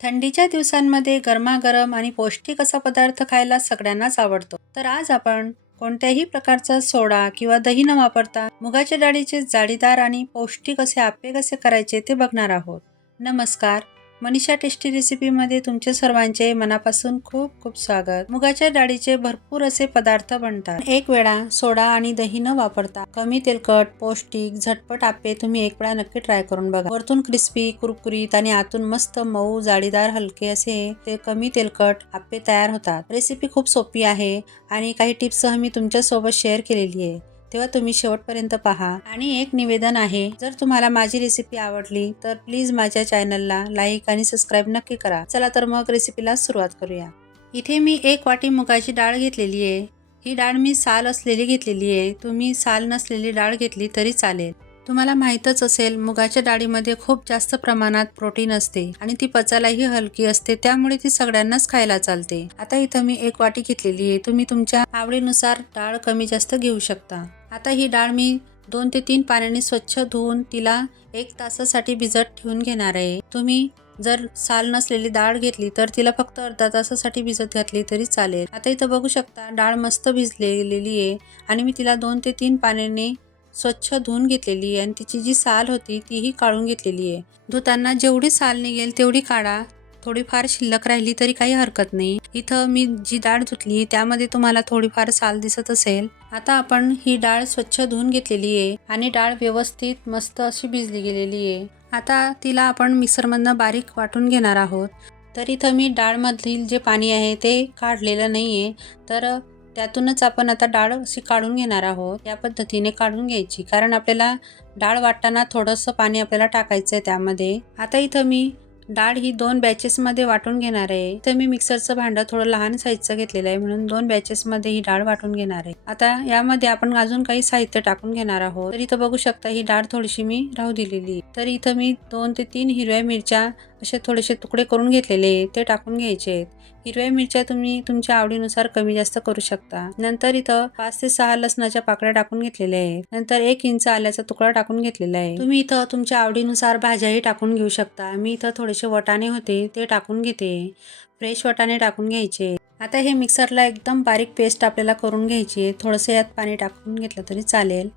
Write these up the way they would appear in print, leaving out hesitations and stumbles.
थंडीच्या दिवसांमध्ये गरमागरम आणि पौष्टिक असा पदार्थ खायला सगळ्यांनाच आवडतो. तर आज आपण कोणत्याही प्रकारचा सोडा किंवा दही न वापरता मुगाच्या डाळीचे जाळीदार आणि पौष्टिक असे आप्पे कसे करायचे ते बघणार आहोत. नमस्कार, मनीषा टेस्टी रेसिपीमध्ये तुमचे सर्वांचे मनापासून खूप खूप स्वागत. मुगाच्या डाळीचे भरपूर असे पदार्थ बनतात. एक वेळा सोडा आणि दही न वापरता कमी तेलकट, पौष्टिक, झटपट आप्पे तुम्ही एक वेळा नक्की ट्राय करून बघा. वरतून क्रिस्पी, कुरकुरीत आणि आतून मस्त मऊ, जाळीदार, हलके असे ते कमी तेलकट आप्पे तयार होतात. रेसिपी खूप सोपी आहे आणि काही टिप्ससह मी तुमच्या सोबत शेअर केलेली आहे. तेव्हा तुम्ही शेवटपर्यंत पहा. आणि एक निवेदन आहे, जर तुम्हाला माझी रेसिपी आवडली तर प्लीज माझ्या चॅनलला लाईक आणि सबस्क्राईब नक्की करा. चला तर मग रेसिपीला सुरुवात करूया. इथे मी 1 वाटी मुगाची डाळ घेतलेली आहे. ही डाळ मी साल असलेली घेतलेली आहे. तुम्ही साल नसलेली डाळ घेतली तरी चालेल. तुम्हाला माहीतच असेल, मुगाच्या डाळीमध्ये खूप जास्त प्रमाणात प्रोटीन असते आणि ती पचायलाही हलकी असते, त्यामुळे ती सगळ्यांनाच खायला चालते. आता इथं मी 1 वाटी घेतलेली आहे. तुम्ही तुमच्या आवडीनुसार डाळ कमी जास्त घेऊ शकता. आता ही डाळ मी 2 ते 3 पाण्याने स्वच्छ धुवून तिला 1 तासासाठी भिजत ठेवून घेणार आहे. तुम्ही जर साल नसलेली डाळ घेतली तर तिला फक्त अर्धा तासासाठी भिजत घातली तरी चालेल. आता इथं बघू शकता, डाळ मस्त भिजलेली आहे आणि मी तिला 2 ते 3 पाण्याने स्वच्छ धुवून घेतलेली आहे आणि तिची जी साल होती तीही काढून घेतलेली आहे. धुताना जेवढी साल निघेल तेवढी काढा. थोडीफार शिल्लक राहिली तरी काही हरकत नाही. इथं मी जी डाळ धुतली त्यामध्ये तुम्हाला थोडीफार साल दिसत असेल. आता आपण ही डाळ स्वच्छ धुवून घेतलेली आहे आणि डाळ व्यवस्थित मस्त अशी भिजली गेलेली आहे. आता तिला आपण मिक्सरमधनं बारीक वाटून घेणार आहोत. तर इथं मी डाळमधील जे पाणी आहे ते काढलेलं नाही आहे, तर त्यातूनच आपण आता डाळ अशी काढून घेणार आहोत. या पद्धतीने काढून घ्यायची, कारण आपल्याला डाळ वाटताना थोडंसं पाणी आपल्याला टाकायचं आहे त्यामध्ये. आता इथं मी डाळ ही 2 बॅचेसमध्ये वाटून घेणार आहे. तर मी मिक्सरचं भांडं थोडं लहान साईजचं घेतलेलं आहे, म्हणून 2 बॅचेसमध्ये ही डाळ वाटून घेणार आहे. आता यामध्ये आपण अजून काही साहित्य टाकून घेणार आहोत. तर इथं बघू शकता, ही डाळ थोडीशी मी राहू दिलेली. तर इथं मी 2 ते 3 हिरव्या मिरच्या असे थोडेसे तुकडे करून घेतलेले ते टाकून घ्यायचे आहेत. हिरव्या मिरच्या तुम्ही तुमच्या आवडीनुसार कमी जास्त करू शकता. नंतर इथं 5 ते 6 लसणाच्या पाकळ्या टाकून घेतलेल्या आहेत. नंतर 1 इंच आल्याचा तुकडा टाकून घेतलेला आहे. तुम्ही इथं तुमच्या आवडीनुसार भाज्याही टाकून घेऊ शकता. मी इथं थोडेसे वाटाणे होते ते टाकून घेते. फ्रेश वाटाणे टाकून घ्यायचे. आता हे मिक्सरला एकदम बारीक पेस्ट आपल्याला करून घ्यायची आहे. थोडंसं यात पाणी टाकून घेतलं तरी चालेल.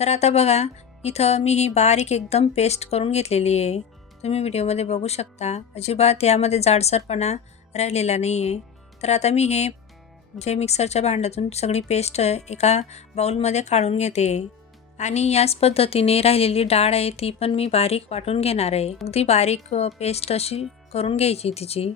तर आता बघा, इथं मी ही बारीक एकदम पेस्ट करून घेतलेली आहे. तुम्ही व्हिडिओमध्ये बघू शकता, अजिबात यामध्ये जाडसरपणा राहिलेला नाही आहे. तर आता मी हे जे मिक्सरच्या भांड्यातून सगळी पेस्ट एका बाउलमध्ये काढून घेते आणि याच पद्धतीने राहिलेली डाळ आहे ती पण मी बारीक वाटून घेणार आहे. अगदी बारीक पेस्ट अशी करून घ्यायची तिची.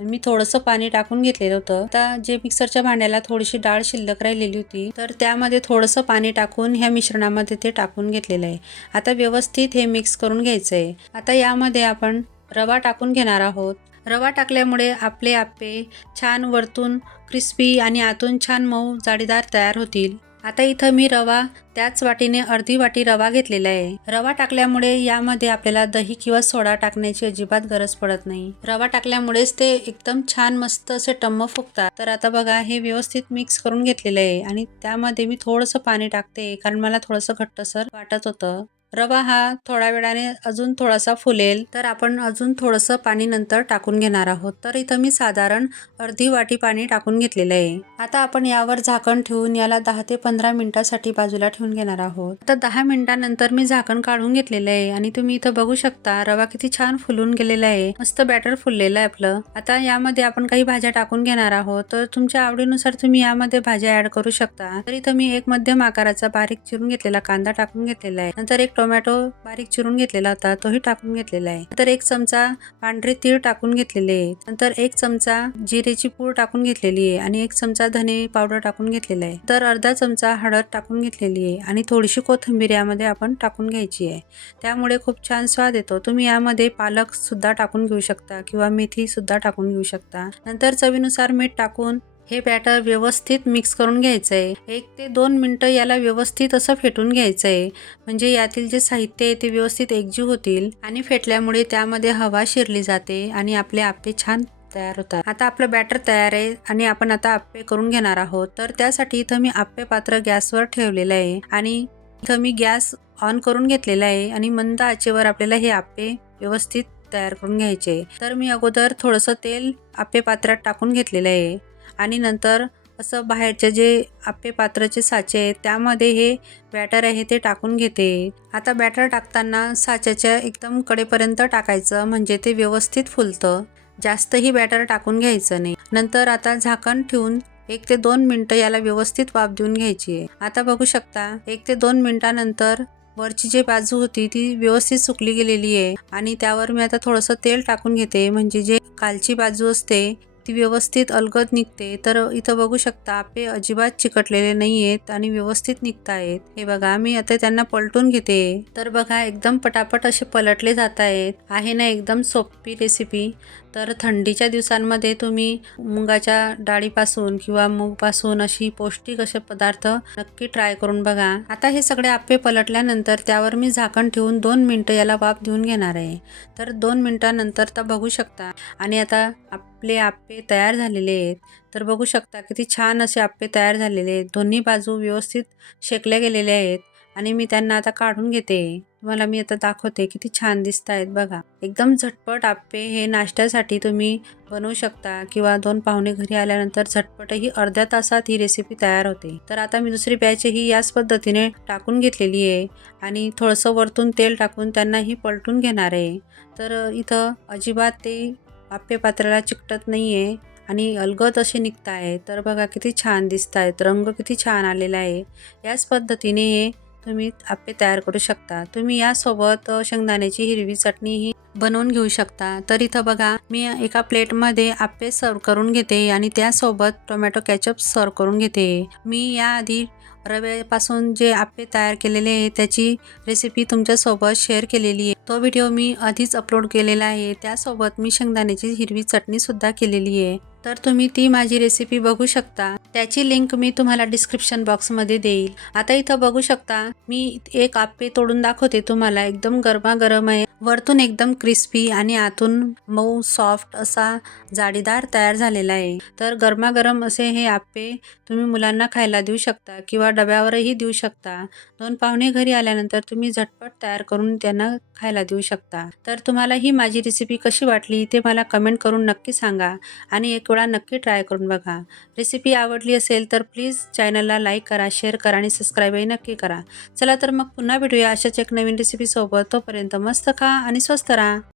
आणि मी थोडंसं पाणी टाकून घेतलेलं होतं. आता जे मिक्सरच्या भांड्याला थोडीशी डाळ शिल्लक राहिलेली होती, तर त्यामध्ये थोडंसं पाणी टाकून ह्या मिश्रणामध्ये ते टाकून घेतलेलं आहे. आता व्यवस्थित हे मिक्स करून घ्यायचं आहे. आता यामध्ये आपण रवा टाकून घेणार आहोत. रवा टाकल्यामुळे आपले आप्पे छान वरतून क्रिस्पी आणि आतून छान मऊ जाळीदार तयार होतील. आता इथं मी रवा त्याच वाटीने अर्धी वाटी रवा घेतलेला आहे. रवा टाकल्यामुळे यामध्ये आपल्याला दही किंवा सोडा टाकण्याची अजिबात गरज पडत नाही. रवा टाकल्यामुळेच ते एकदम छान मस्त असे टम्म फुगतात. तर आता बघा, हे व्यवस्थित मिक्स करून घेतलेलं आहे आणि त्यामध्ये मी थोडंसं पाणी टाकते, कारण मला थोडंसं घट्टसर वाटत होतं. रवा हा थोड्या वेळाने अजून थोडासा फुलेल, तर आपण अजून थोडंसं पाणी नंतर टाकून घेणार आहोत. तर इथं मी साधारण अर्धी वाटी पाणी टाकून घेतलेलं आहे. आता आपण यावर झाकण ठेवून याला 10 ते 15 मिनिटासाठी बाजूला ठेवून घेणार आहोत. आता 10 मिनिटांनंतर मी झाकण काढून घेतलेलं आहे आणि तुम्ही इथं बघू शकता, रवा किती छान फुलून गेलेला आहे. मस्त बॅटर फुललेलं आहे आपलं. आता यामध्ये आपण काही भाज्या टाकून घेणार आहोत. तर तुमच्या आवडीनुसार तुम्ही यामध्ये भाज्या ऍड करू शकता. तर इथं मी 1 मध्यम आकाराचा बारीक चिरून घेतलेला कांदा टाकून घेतलेला आहे. नंतर 1 टोमॅटो बारीक चिरून घेतलेला होता, तोही टाकून घेतलेला आहे. नंतर 1 चमचा पांढरे तीळ टाकून घेतलेले आहे. नंतर 1 चमचा जिरेची पूड टाकून घेतलेली आहे आणि 1 चमचा धने पावडर टाकून घेतलेला आहे. तर अर्धा चमचा हळद टाकून घेतलेली आहे आणि थोडीशी कोथिंबीर यामध्ये आपण टाकून घ्यायची आहे. त्यामुळे खूप छान स्वाद येतो. तुम्ही यामध्ये पालक सुद्धा टाकून घेऊ शकता किंवा मेथी सुद्धा टाकून घेऊ शकता. नंतर चवीनुसार मीठ टाकून हे बॅटर व्यवस्थित मिक्स करून घ्यायचं आहे. 1 ते 2 मिनिटं याला व्यवस्थित असं फेटून घ्यायचं आहे, म्हणजे यातील जे साहित्य आहे ते व्यवस्थित एकजीव होतील आणि फेटल्यामुळे त्यामध्ये हवा शिरली जाते आणि आपले आप्पे छान तयार होतात. आता आपलं बॅटर तयार आहे आणि आपण आता आप्पे करून घेणार आहोत. तर त्यासाठी इथं मी आप्पे पात्र गॅसवर ठेवलेलं आहे आणि इथं मी गॅस ऑन करून घेतलेला आहे आणि मंद आचेवर आपल्याला हे आप्पे व्यवस्थित तयार करून घ्यायचे. तर मी अगोदर थोडंसं तेल आप्पे पात्रात टाकून घेतलेलं आहे आणि नंतर असं बाहेरचे जे आप्पे पात्राचे साचे आहेत त्यामध्ये हे बॅटर आहे ते टाकून घेते. आता बॅटर टाकताना साच्याच्या एकदम कडेपर्यंत टाकायचं, म्हणजे ते व्यवस्थित फुलतं. जास्तही बॅटर टाकून घ्यायचं नाही. नंतर आता झाकण ठेवून 1 ते 2 मिनिटं याला व्यवस्थित वाफ देऊन घ्यायची आहे. आता बघू शकता 1 ते 2 मिनिटानंतर वरची जी बाजू होती ती व्यवस्थित सुकली गेलेली आहे आणि त्यावर मी आता थोडंसं तेल टाकून घेते, म्हणजे जे खालची बाजू असते ती व्यवस्थित अलगद निघते. तर इथं बघू शकता आप्पे अजिबात चिकटलेले नाही आहेत आणि व्यवस्थित निघत आहेत. हे बघा, मी आता त्यांना पलटून घेते. तर बघा एकदम पटापट असे पलटले जात आहेत. आहे ना एकदम सोपी रेसिपी. तर थंडीच्या दिवसांमध्ये तुम्ही मुगाच्या डाळीपासून किंवा मूगपासून अशी पौष्टिक असे पदार्थ नक्की ट्राय करून बघा. आता हे सगळे आप्पे पलटल्यानंतर त्यावर मी झाकण ठेवून 2 मिनिटं याला वाफ देऊन घेणार आहे. तर 2 मिनिटानंतर तर बघू शकता आणि आता आपले आप्पे तयार झालेले आहेत. तर बघू शकता किती छान असे आप्पे तयार झालेले आहेत. दोन्ही बाजू व्यवस्थित शेकल्या गेलेल्या आहेत आणि मी त्यांना आता काढून घेते. तुम्हाला मी आता दाखवते किती छान दिसत आहेत बघा. एकदम झटपट आप्पे हे नाश्त्यासाठी तुम्ही बनवू शकता किंवा 2 पाहुणे घरी आल्यानंतर झटपटही अर्ध्या तासात ही रेसिपी तयार होते. तर आता मी दुसरी बॅचही याच पद्धतीने टाकून घेतलेली आहे आणि थोडंसं वरतून तेल टाकून त्यांनाही पलटून घेणार आहे. तर इथं अजिबात ते आप्पे पात्राला चिकटत नाही आहे आणि अलगद असे निघत आहे. तर बघा किती छान दिसत आहेत, रंग किती छान आलेला आहे. याच पद्धतीने हे तुम्ही आप्पे तयार करू शकता. तुम्ही यासोबत शेंगदाण्याची हिरवी चटणीही बनवून घेऊ शकता. तर इथं बघा मी एका प्लेटमध्ये आप्पे सर्व करून घेते आणि त्यासोबत टोमॅटो केचप सर्व करून घेते. मी याआधी रव्यापासून जे आप्पे तयार केलेले आहे त्याची रेसिपी तुमच्यासोबत शेअर केलेली आहे. तो व्हिडिओ मी आधीच अपलोड केलेला आहे. त्यासोबत मी शेंगदाण्याची हिरवी चटणीसुद्धा केलेली आहे. तर तुम्ही ती माझी रेसिपी बघू शकता. त्याची लिंक मी तुम्हाला डिस्क्रिप्शन बॉक्समध्ये देईल. आता इथं बघू शकता मी एक आप्पे तोडून दाखवते तुम्हाला. एकदम गरमागरम आहे, वरतून एकदम क्रिस्पी आणि आतून मऊ सॉफ्ट असा जाळीदार तयार झालेला आहे. तर गरमागरम असे हे आप्पे तुम्ही मुलांना खायला देऊ शकता किंवा डब्यावरही देऊ शकता. 2 पाहुणे घरी आल्यानंतर तुम्ही झटपट तयार करून त्यांना खायला देऊ शकता. तर तुम्हाला ही माझी रेसिपी कशी वाटली ते मला कमेंट करून नक्की सांगा आणि एक वेळा नक्की ट्राय करून बघा. रेसिपी आवडली असेल तर प्लीज चॅनलला लाईक करा, शेअर करा आणि सबस्क्राईबही नक्की करा. चला तर मग पुन्हा भेटूया अशाच एक नवीन रेसिपीसोबत. तोपर्यंत मस्त खा आणि स्वस्त राहा.